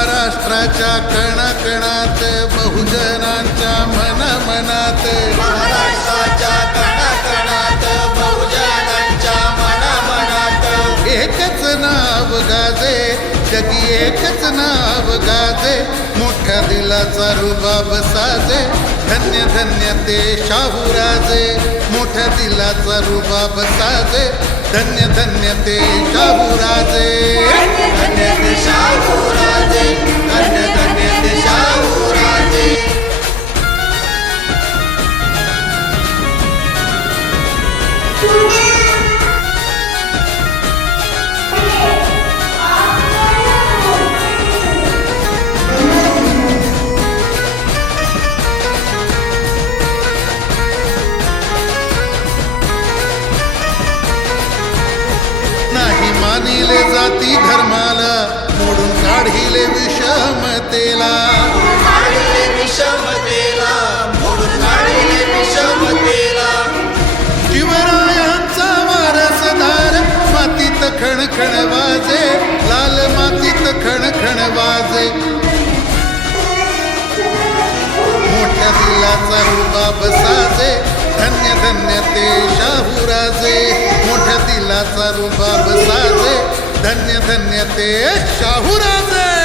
महाराष्ट्राच्या कणाकणात बहुजनांच्या मनामनात महाराष्ट्राच्या कणाकणात बहुजनांच्या मनामनात एकच नाव गाजे जगी एकच नाव गाजे मोठ्या दिलाचा रुबाब साजे धन्य धन्य ते शाहूराजे मोठ्या दिलाचा रुबाब साजे धन्य धन्य ते शाहूराजे धन्य ते शाहूराजे धन्य धन्य ते शाहूराजे नाही मानिले जाती धर्माला मोडून काढिले विषमतेला काढिले विषमतेला मोडून काढिले विषमतेला शिवरायांचा वारसदार मातीत खणखण वाजे लाल मातीत खणखण वाजे मोठ्या दिलाचा रुबाब साजे धन्य धन्य ते शाहूराजे मोठ्या दिलाचा रुबाब साजे धन्य धन्य ते शाहूराजे